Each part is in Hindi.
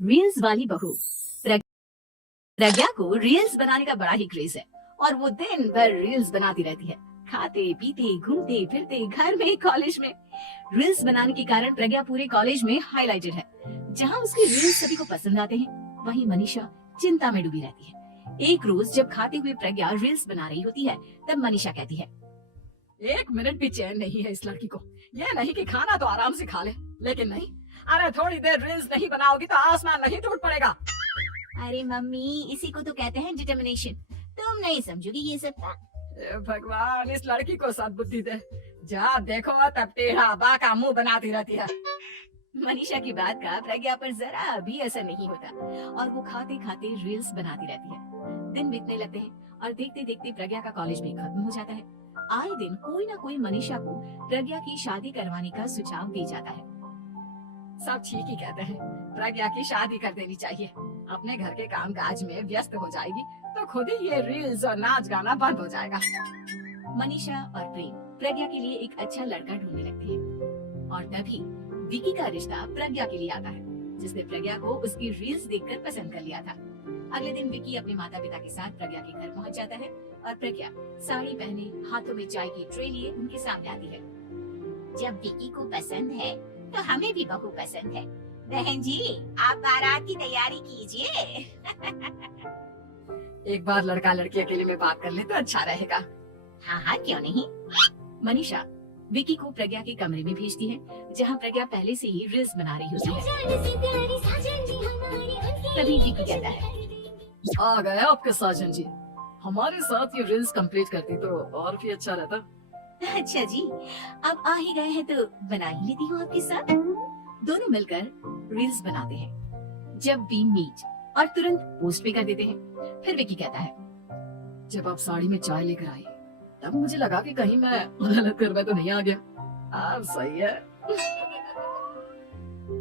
रील्स वाली बहू। प्रज्ञा को रील्स बनाने का बड़ा ही क्रेज है और वो दिन भर रील्स बनाती रहती है। खाते पीते घूमते फिरते घर में कॉलेज में रील्स बनाने के कारण प्रज्ञा पूरे कॉलेज में हाईलाइटेड है। जहाँ उसके रील्स सभी को पसंद आते हैं, वहीं मनीषा चिंता में डूबी रहती है। एक रोज जब खाते हुए प्रज्ञा रील्स बना रही होती है, तब मनीषा कहती है, एक मिनट भी चैन नहीं है इस लड़की को। ये नहीं कि खाना तो आराम से खा ले, लेकिन नहीं, अरे थोड़ी देर रील्स नहीं बनाओगी तो आसमान नहीं टूट पड़ेगा। अरे मम्मी, इसी को तो कहते हैं डिटर्मिनेशन। तुम नहीं समझोगी ये सब। भगवान, इस लड़की को सद्बुद्धि दे। जहाँ देखो तब टेढ़ा बाका मुंह बनाती रहती है। मनीषा की बात का प्रज्ञा पर जरा भी असर नहीं होता और वो खाते खाते रील्स बनाती रहती है। दिन बीतने लगते हैं और देखते देखते प्रज्ञा का कॉलेज भी खत्म हो जाता है। आए दिन कोई ना कोई मनीषा को प्रज्ञा की शादी करवाने का सुझाव दे जाता है। सब ठीक ही कहते हैं, प्रज्ञा की शादी कर देनी चाहिए। अपने घर के काम काज में व्यस्त हो जाएगी तो खुद ही ये रील्स और नाच गाना बंद हो जाएगा। मनीषा और प्रेम प्रज्ञा के लिए एक अच्छा लड़का ढूंढने लगते हैं और तभी विकी का रिश्ता प्रज्ञा के लिए आता है, जिसने प्रज्ञा को उसकी रील्स देखकर पसंद कर लिया था। अगले दिन विकी अपने माता पिता के साथ प्रज्ञा के घर पहुंच जाता है और प्रज्ञा साड़ी पहने हाथों में चाय की ट्रे लिए उनके सामने आती है। जब विकी को पसंद है तो हमें भी बहू पसंद है। बहन जी, आप बारात की तैयारी कीजिए। एक बार लड़का लड़की अकेले में बात कर ले तो अच्छा रहेगा। हाँ हाँ, क्यों नहीं। मनीषा विकी को प्रज्ञा के कमरे में भेजती है, जहाँ प्रज्ञा पहले से ही रील्स बना रही होती है। तभी विकी कहता है, आ गए आपके साजन जी। हमारे साथ ये रील्स कंप्लीट करती तो और भी अच्छा रहता। अच्छा जी, अब आ ही गए हैं तो बना ही लेती हूँ आपके साथ। दोनों मिलकर रील्स बनाते हैं। जब वी मीट और तुरंत पोस्ट भी कर देते हैं। फिर विकी कहता है, जब आप साड़ी में चाय लेकर आई तब मुझे लगा कि कहीं मैं गलत करवा तो नहीं आ गया। अब सही है।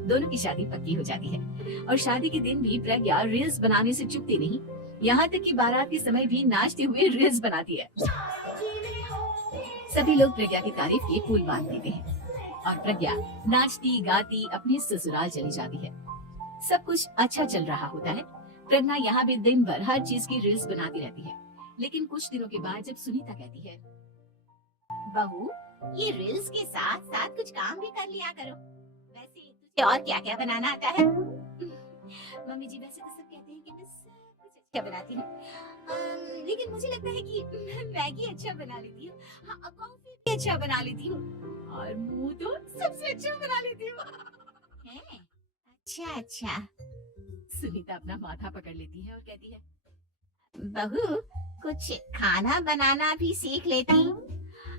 दोनों की शादी पक्की हो जाती है और शादी के दिन भी प्रज्ञा रील्स बनाने से चूकती नहीं। यहाँ तक कि बारात के समय भी नाचते हुए रील्स बनाती है। सभी लोग प्रज्ञा की तारीफ के फूल बांध देते हैं और प्रज्ञा नाचती गाती अपने ससुराल चली जाती है। सब कुछ अच्छा चल रहा होता है। प्रज्ञा यहाँ भी दिन भर हर चीज की रील्स बनाती रहती है। लेकिन कुछ दिनों के बाद जब सुनीता कहती है, बहू, ये रील्स के साथ साथ कुछ काम भी कर लिया करो। वैसे तुझे और क्या क्या बनाना आता है? मम्मी जी, वैसे तो सब कहते हैं कि मैं सब कुछ अच्छा बनाती हूँ, लेकिन मुझे लगता है कि मैं मैगी अच्छा बना लेती हूँ, हाँ, कॉफी भी अच्छा बना लेती हूँ और मुंह तो सबसे अच्छा बना लेती हूँ। अच्छा अच्छा। सुनीता अपना माथा पकड़ लेती है और कहती है, बहू, कुछ खाना बनाना भी सीख लेती।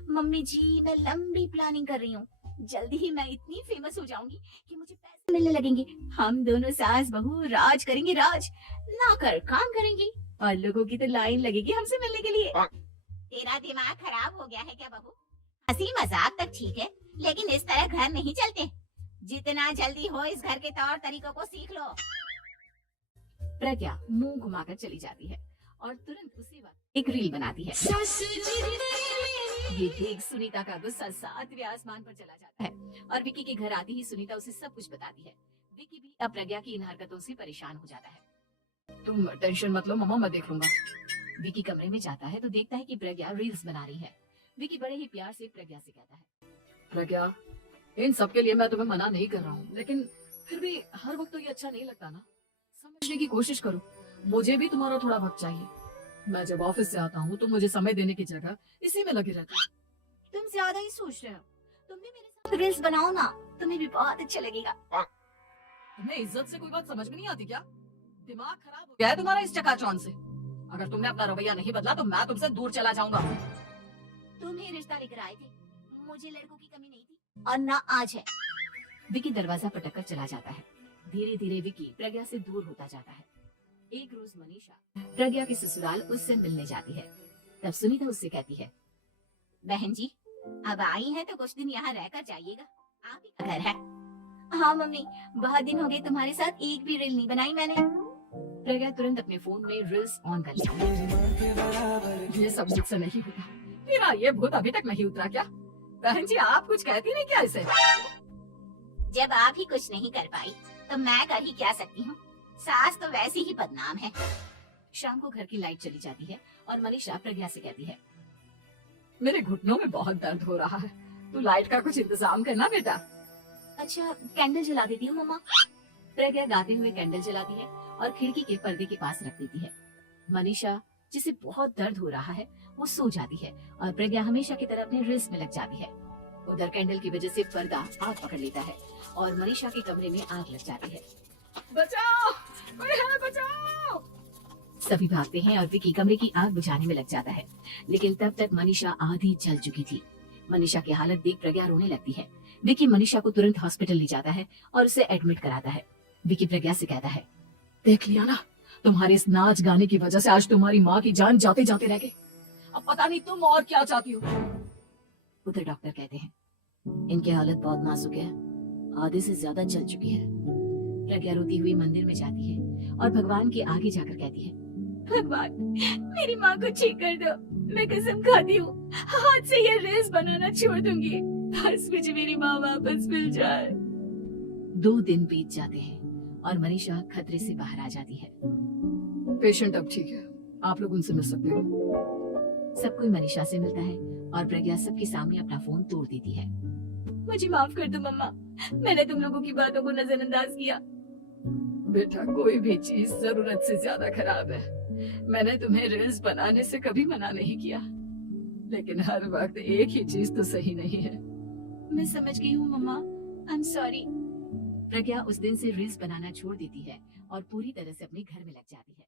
मम्मी जी, मैं लंबी प्लानिंग कर रही हूँ। जल्दी ही मैं इतनी फेमस हो जाऊंगी कि मुझे पैसे मिलने लगेंगे। हम दोनों सास बहू राज करेंगे, राज नौकर काम करेंगे और लोगों की तो लाइन लगेगी हमसे मिलने के लिए। तेरा दिमाग खराब हो गया है क्या बहू? हंसी मजाक तक ठीक है, लेकिन इस तरह घर नहीं चलते। जितना जल्दी हो इस घर के तौर तरीकों को सीख लो। प्रज्ञा मुंह घुमाकर चली जाती है और तुरंत उसी वक्त एक रील बनाती है। ये देख सुनीता का गुस्सा 7वें आसमान पर चला जाता है और विकी के घर आती ही सुनीता उसे सब कुछ बताती है। विकी भी अब प्रज्ञा की इन हरकतों से परेशान हो जाता है। तुम टेंशन मत लो मम्मा, मैं देख लूंगा। विकी कमरे में जाता है तो देखता है कि प्रज्ञा रील्स बना रही है। विकी बड़े ही प्यार से प्रज्ञा से कहता है, प्रज्ञा, इन सब के लिए मैं तुम्हें मना नहीं कर रहा हूँ, लेकिन फिर भी हर वक्त तो ये अच्छा नहीं लगता ना। समझने की कोशिश करो, मुझे भी तुम्हारा थोड़ा वक्त चाहिए। मैं जब ऑफिस से आता हूँ तो मुझे समय देने की जगह इसी में लगे रहता है। तुम ज्यादा ही सोच रहे हो। तुम भी मेरे साथ रील्स बनाओ ना, तुम्हें भी बहुत अच्छा लगेगा। तुम्हें इज्जत से कोई बात समझ में नहीं आती क्या? दिमाग खराब हो गया है तुम्हारा इस चकाचौंध से। अगर तुमने अपना रवैया नहीं बदला तो मैं तुमसे दूर चला जाऊंगा। तुम ही रिश्ता लेकर आए थे, मुझे लड़कों की कमी नहीं थी और ना आज है। विकी दरवाजा पटक कर चला जाता है। धीरे धीरे विकी प्रज्ञा से दूर होता जाता है। एक रोज मनीषा प्रज्ञा के ससुराल उससे मिलने जाती है। तब सुनीता उससे कहती है, बहन जी, अब आई है तो कुछ दिन यहाँ रहकर जाइएगा, आप ही का घर है। हाँ मम्मी, बहुत दिन हो गए तुम्हारे साथ एक भी रील नहीं बनाई मैंने। प्रज्ञा तुरंत अपने फोन में रील्स ऑन कर लेती है। ये सब मुझसे नहीं होता। मेरा ये भूत अभी तक नहीं उतरा क्या? बहन जी, आप कुछ कहती नहीं क्या इसे? जब आप ही कुछ नहीं कर पाई तो मैं कर ही क्या सकती हूँ। सास तो वैसी ही बदनाम है। शाम को घर की लाइट चली जाती है और मनीषा प्रज्ञा से कहती है, मेरे घुटनों में बहुत दर्द हो रहा है, तू लाइट का कुछ इंतजाम करना बेटा। अच्छा कैंडल जला देती हूँ मम्मा। प्रज्ञा गाते हुए कैंडल जलाती है और खिड़की के पर्दे के पास रख देती है। मनीषा जिसे बहुत दर्द हो रहा है वो सो जाती है और प्रज्ञा हमेशा की तरह अपने रील्स में लग जाती है। उधर कैंडल की वजह से पर्दा आग पकड़ लेता है और मनीषा के कमरे में आग लग जाती है। बचाओ, कोई है, बचाओ। सभी भागते हैं और विकी कमरे की आग बुझाने में लग जाता है, लेकिन तब तक मनीषा आधी जल चुकी थी। मनीषा की हालत देख प्रज्ञा रोने लगती है। विकी मनीषा को तुरंत हॉस्पिटल ले जाता है और उसे एडमिट कराता है। विकी प्रज्ञा से कहता है, देख लिया ना, तुम्हारे इस नाच गाने की वजह से आज तुम्हारी माँ की जान जाते जाते रह गई। अब पता नहीं तुम और क्या चाहती हो। उधर डॉक्टर कहते हैं, इनकी हालत बहुत नाजुक है, आधे से ज्यादा जल चुकी है। प्रज्ञा रोती हुई मंदिर में जाती है और भगवान के आगे जाकर कहती है, भगवान मेरी माँ को ठीक कर दो, मैं कसम खाती हूँ हाथ से ये रील्स बनाना छोड़ दूंगी, बस मुझे मेरी माँ वापस मिल जाए। 2 दिन बीत जाते हैं और मनीषा खतरे से बाहर आ जाती है। पेशेंट अब ठीक है, आप लोग उनसे मिल सकते हो। सब कोई मनीषा से मिलता है और प्रज्ञा सबके सामने अपना फोन तोड़ देती है। मुझे माफ कर दो मम्मा, मैंने तुम लोगों की बातों को नजरअंदाज किया। बेटा कोई भी चीज जरूरत से ज्यादा खराब है। मैंने तुम्हें रील्स बनाने से कभी मना नहीं किया, लेकिन हर वक्त एक ही चीज तो सही नहीं है। मैं समझ गई हूँ मम्मा, आई एम सॉरी। प्रज्ञा उस दिन से रील्स बनाना छोड़ देती है और पूरी तरह से अपने घर में लग जाती है।